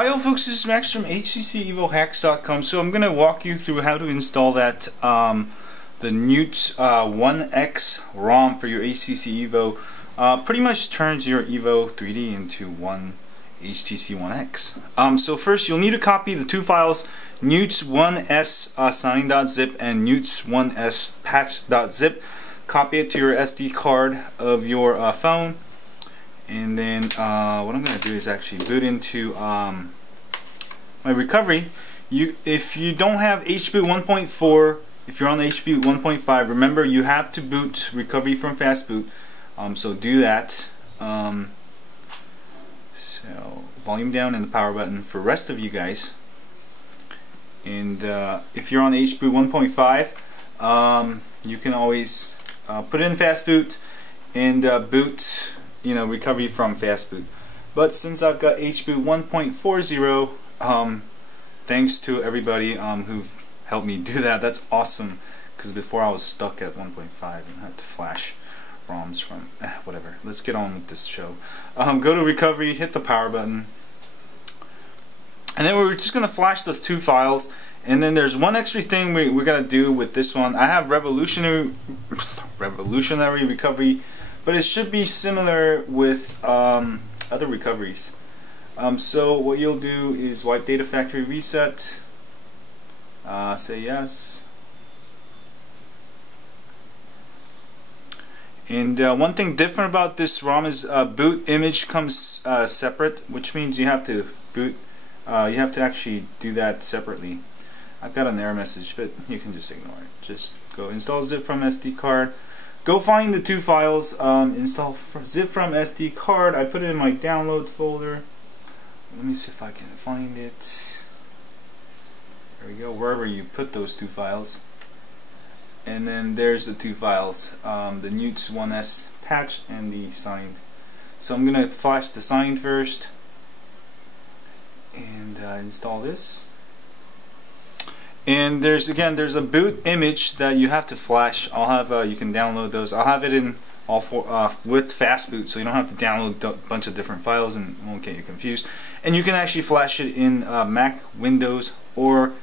Hi folks, this is Max from HTC Evo Hacks.com. So I'm going to walk you through how to install that the Newts One S ROM for your HTC Evo. Pretty much turns your Evo 3D into one HTC One X. So first you'll need to copy the two files, Newts One S sign.zip and Newts One S patch.zip. Copy it to your SD card of your phone. And then what I'm going to do is actually boot into my recovery. If you don't have HBoot 1.4, if you're on HBoot 1.5, remember you have to boot recovery from fastboot. So do that. So volume down and the power button for rest of you guys. And if you're on HBoot 1.5, you can always put it in fastboot and boot, recovery from fastboot. But since I've got HBoot 1.40, thanks to everybody who helped me do that. That's awesome, because before I was stuck at 1.5 and had to flash ROMs from whatever. Let's get on with this show. Go to recovery, hit the power button, and then we're just gonna flash those two files. And then there's one extra thing we're gonna do with this one. I have revolutionary recovery, but it should be similar with other recoveries. So what you'll do is wipe data factory reset, say yes, and one thing different about this ROM is boot image comes separate, which means you have to boot, you have to actually do that separately. I've got an error message, but you can just ignore it. Just go install zip from SD card. Go find the two files, install zip from SD card. I put it in my download folder. Let me see if I can find it. There we go, wherever you put those two files. And then there's the two files, the Newts One S patch and the signed. So I'm going to flash the signed first and install this. And there's a boot image that you have to flash. I'll have you can download those. I'll have it in all four with fastboot, so you don't have to download a bunch of different files and it won't get you confused. And you can actually flash it in Mac, Windows, or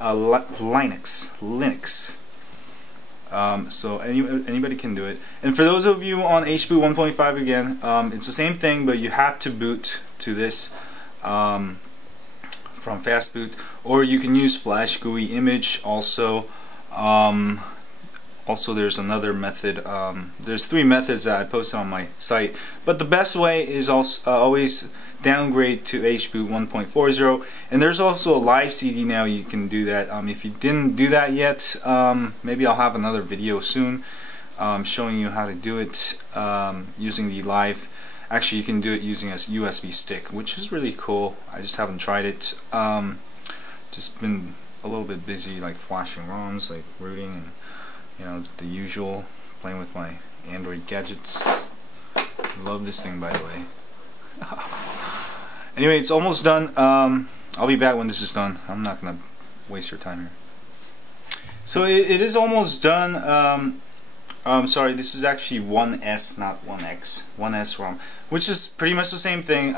Linux. So anybody can do it. And for those of you on HBoot 1.5, again, it's the same thing, but you have to boot to this from fastboot, or you can use flash GUI image also. Also there's another method. There's three methods that I posted on my site, but the best way is also always downgrade to HBoot 1.40, and there's also a live CD now. You can do that. If you didn't do that yet, maybe I'll have another video soon showing you how to do it using the live. Actually, you can do it using a USB stick, which is really cool. I just haven't tried it. Just been a little bit busy, like flashing ROMs, like rooting, and it's the usual, playing with my Android gadgets. Love this thing, by the way. Anyway, it's almost done. I'll be back when this is done. I'm not gonna waste your time here. So it is almost done. Sorry, this is actually 1S, not 1X. 1S ROM, which is pretty much the same thing.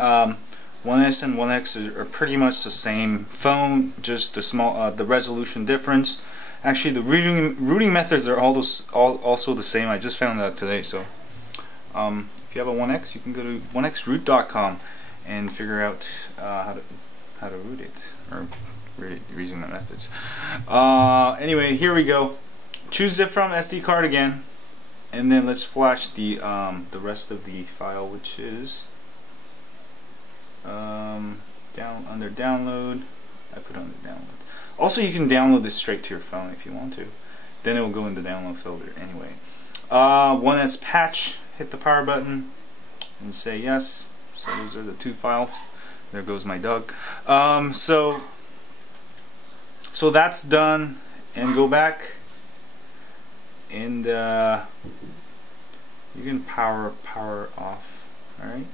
1S and 1X are pretty much the same phone, just the small, the resolution difference. Actually, the rooting methods are also the same. I just found that today. So, if you have a 1X, you can go to 1xroot.com and figure out how to root it, or root it using the methods. Anyway, here we go. Choose zip from SD card again, and then let's flash the rest of the file, which is down under download. I put it under download. Also, you can download this straight to your phone if you want to. Then it will go in the download folder anyway. 1S patch. Hit the power button and say yes. So those are the two files. There goes my dog. So that's done. And go back. And you can power off. All right.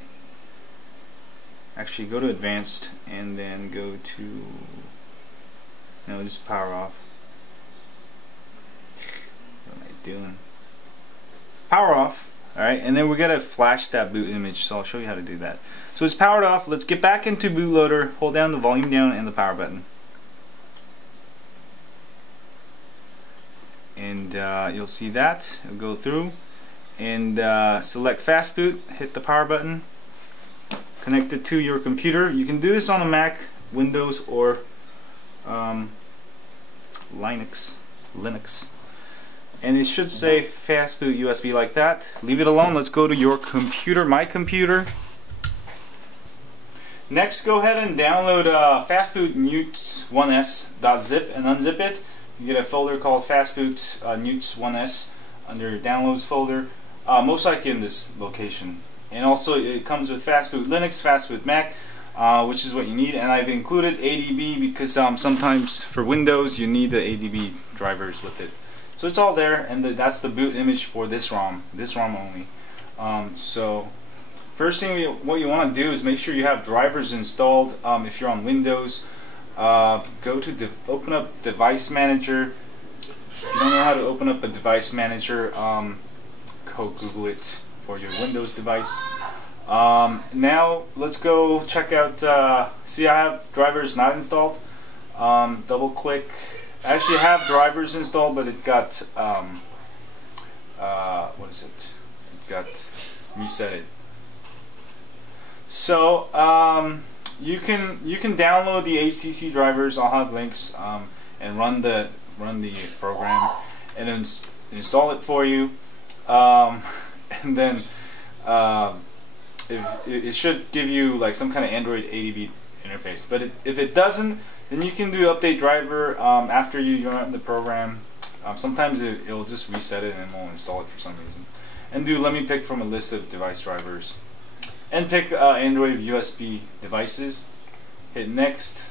Actually, go to advanced and then go to just power off. What am I doing? Power off. Alright, and then we're going to flash that boot image, so I'll show you how to do that. So it's powered off. Let's get back into bootloader. Hold down the volume down and the power button. And you'll see that. It'll go through. And select fast boot, hit the power button. Connect it to your computer. You can do this on a Mac, Windows, or Linux. And it should say fast boot USB like that. Leave it alone. Let's go to your computer, my computer. Next, go ahead and download fastboot Newts One S.zip and unzip it. You get a folder called fastboot Newts One S under your downloads folder, most likely in this location. And also it comes with fastboot Linux, fastboot Mac, which is what you need. And I've included ADB because sometimes for Windows you need the ADB drivers with it. So it's all there, and that's the boot image for this ROM only. So first thing what you want to do is make sure you have drivers installed. If you're on Windows, go to open up Device Manager. If you don't know how to open up a Device Manager, go Google it for your Windows device. Now let's go check out. See, I have drivers not installed. Double click. I actually have drivers installed, but it got what is it? It got reset it. So you can download the HTC drivers. I'll have links and run the program and then install it for you. And then it should give you like some kind of Android ADB interface. But if it doesn't, then you can do update driver after you run the program. Sometimes it'll just reset it and it won't install it for some reason. And let me pick from a list of device drivers. And pick Android USB devices. Hit next.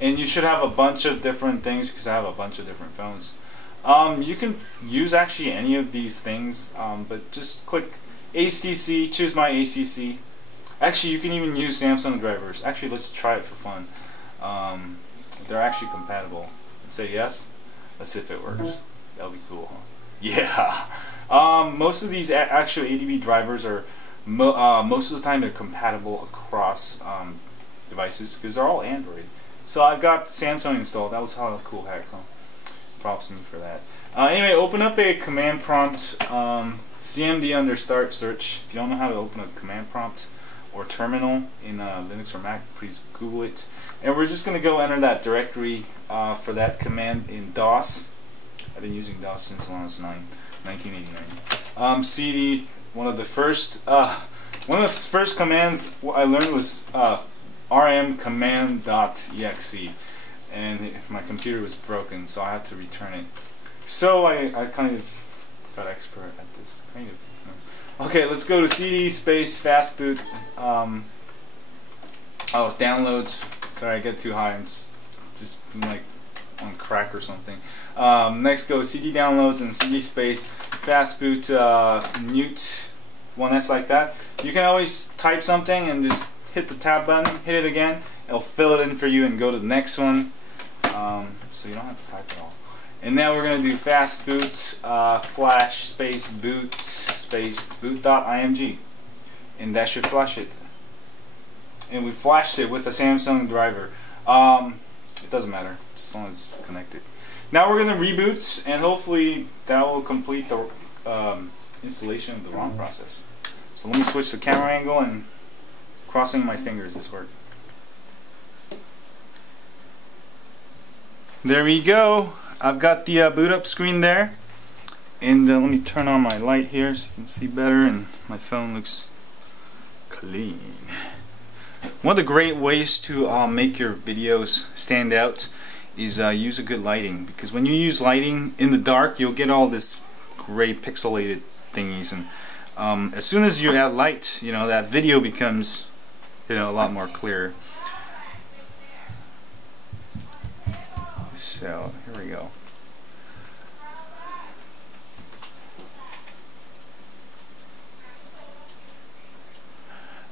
And you should have a bunch of different things because I have a bunch of different phones. You can use actually any of these things, but just click HTC, choose my HTC. Actually, you can even use Samsung drivers. Actually, let's try it for fun. They're actually compatible. Let's say yes. Let's see if it works. That'll be cool, huh? Yeah. Most of these actual ADB drivers are most of the time they're compatible across devices because they're all Android. So I've got Samsung installed. That was how a cool hack, huh? Props to me for that. Anyway, open up a command prompt. CMD under start search. If you don't know how to open a command prompt or terminal in Linux or Mac, please Google it. And we're just going to go enter that directory for that command in DOS. I've been using DOS since when I was 1989. CD. One of the first commands I learned was rm command.exe, and my computer was broken, so I had to return it. So I kind of got expert at this. Kind of. Okay, let's go to CD space fastboot. Oh, downloads. Sorry, I get too high. I'm just like on crack or something. Next, go CD downloads and CD space fastboot Newts One S like that. You can always type something and just hit the tab button, hit it again. It'll fill it in for you and go to the next one. So you don't have to type it all. And now we're going to do fastboot flash space boot space boot.img, and that should flash it. And we flashed it with a Samsung driver. It doesn't matter, just as long as it's connected. Now we're going to reboot, and hopefully that will complete the installation of the ROM process. So let me switch the camera angle, and crossing my fingers this works. There we go. I've got the boot up screen there, and let me turn on my light here so you can see better, and my phone looks clean. One of the great ways to make your videos stand out is use a good lighting, because when you use lighting in the dark, you'll get all this gray pixelated thingies, and as soon as you add light, you know, that video becomes, you know, a lot more clear. So here we go.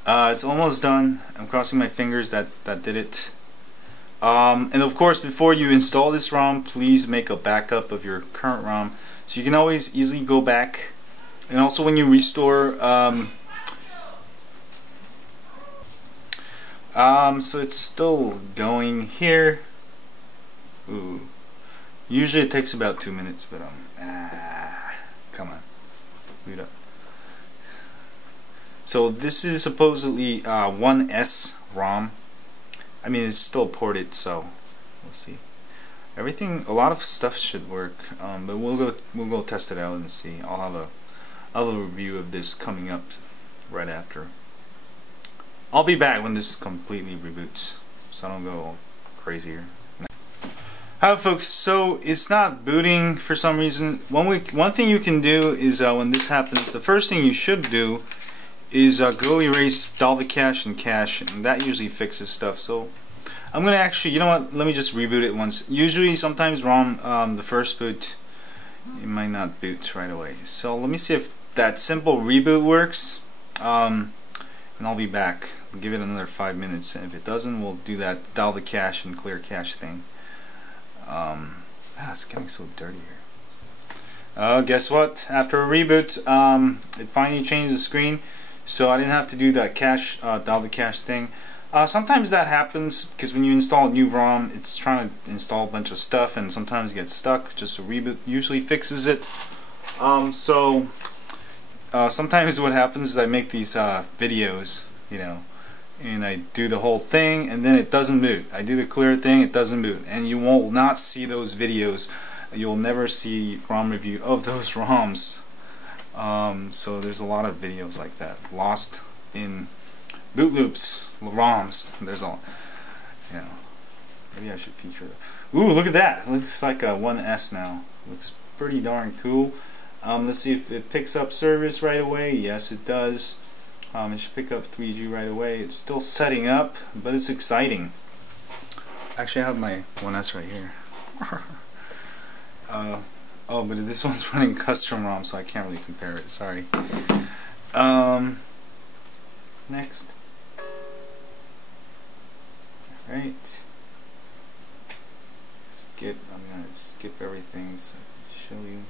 It's almost done. I'm crossing my fingers that did it. And of course, before you install this ROM, please make a backup of your current ROM, so you can always easily go back And also when you restore, so it's still going here. Ooh. Usually it takes about 2 minutes, but come on, boot up. So this is supposedly 1S ROM. I mean, it's still ported, so we'll see. Everything, a lot of stuff should work, but we'll go test it out and see. I'll have a review of this coming up right after. I'll be back when this completely reboots, so I don't go crazy here. Alright folks, so it's not booting for some reason. One thing you can do is when this happens, the first thing you should do is go erase Dalvik cache and cache, and that usually fixes stuff. So I'm gonna actually, you know what, let me just reboot it once. Usually sometimes ROM, the first boot, it might not boot right away. So let me see if that simple reboot works, and I'll be back. I'll give it another 5 minutes, and if it doesn't, we'll do that Dalvik cache and clear cache thing. It's getting so dirty here. Guess what? After a reboot, it finally changed the screen, so I didn't have to do that cache, Dalvik cache thing. Sometimes that happens because when you install a new ROM, it's trying to install a bunch of stuff, and sometimes it gets stuck. Just a reboot usually fixes it. Sometimes what happens is I make these videos, you know, and I do the whole thing, and then it doesn't boot. I do the clear thing, it doesn't boot, and you won't not see those videos. You'll never see ROM review of those ROMs. So there's a lot of videos like that, lost in boot loops, ROMs. There's all, you know. Maybe I should feature that. Ooh, look at that! It looks like a 1S now. Looks pretty darn cool. Let's see if it picks up service right away. Yes, it does. It should pick up 3G right away. It's still setting up, but it's exciting. Actually, I have my 1S right here. Oh, but this one's running custom ROM, so I can't really compare it. Sorry. Next. Alright. Skip. I'm gonna skip everything so I can show you.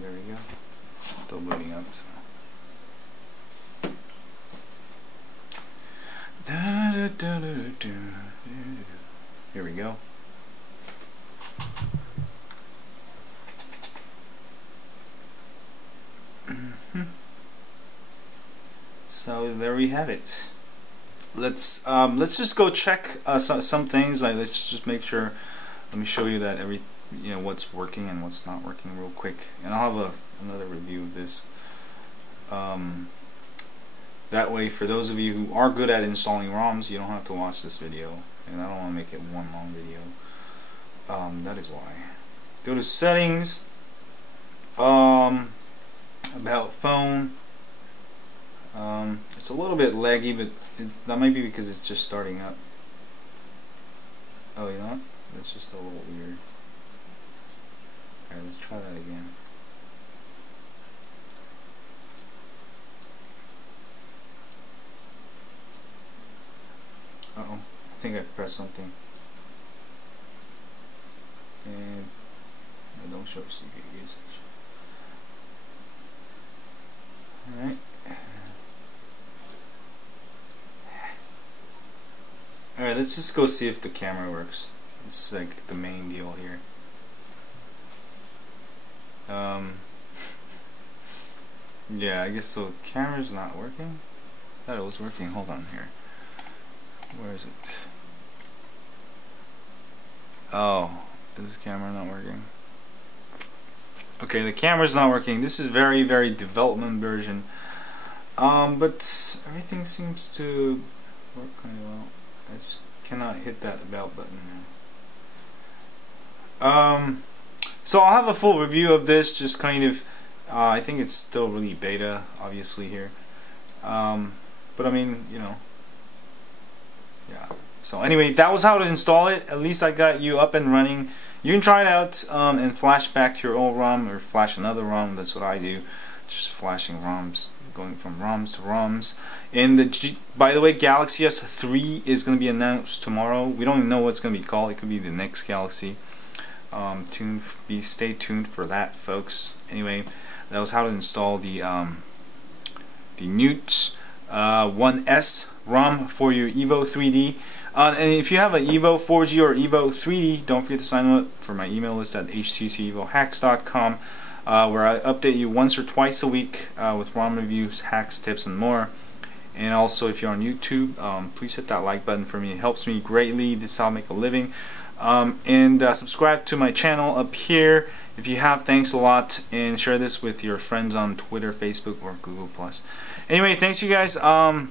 There we go. Still loading up. So. Here we go. So there we have it. Let's just go check some things. Like, let's just make sure. Let me show you that what's working and what's not working real quick, and I'll have another review of this. That way, for those of you who are good at installing ROMs, you don't have to watch this video, and I don't want to make it one long video. That is why. Go to settings, about phone. It's a little bit laggy, but that might be because it's just starting up. Oh, you know what? That's just a little weird. Alright, let's try that again. Uh-oh, I think I pressed something. And I don't show CPU usage. Alright. Alright, let's just go see if the camera works. It's like the main deal here. Yeah, I guess the camera's not working. I thought it was working. Hold on here. Where is it? Oh, is this camera not working? Okay, the camera's not working. This is very, very development version. But everything seems to work kind of well. I just cannot hit that about button now. So I'll have a full review of this, just kind of, I think it's still really beta, obviously, here. But I mean, you know, yeah. So anyway, that was how to install it. At least I got you up and running. You can try it out and flash back to your old ROM or flash another ROM. That's what I do. Just flashing ROMs, going from ROMs to ROMs. And by the way, Galaxy S3 is going to be announced tomorrow. We don't even know what it's going to be called. It could be the next Galaxy. Stay tuned for that, folks. Anyway, that was how to install the Newts One S ROM for your Evo 3D. And if you have an Evo 4G or Evo 3D, don't forget to sign up for my email list at htcevohacks.com, where I update you once or twice a week with ROM reviews, hacks, tips, and more. And also, if you're on YouTube, please hit that like button for me. It helps me greatly. This is how I make a living. And subscribe to my channel up here if you have. Thanks a lot, and share this with your friends on Twitter, Facebook, or Google+. Anyway, thanks you guys.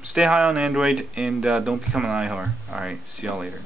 Stay high on Android, and don't become an iHar. Alright, see y'all later.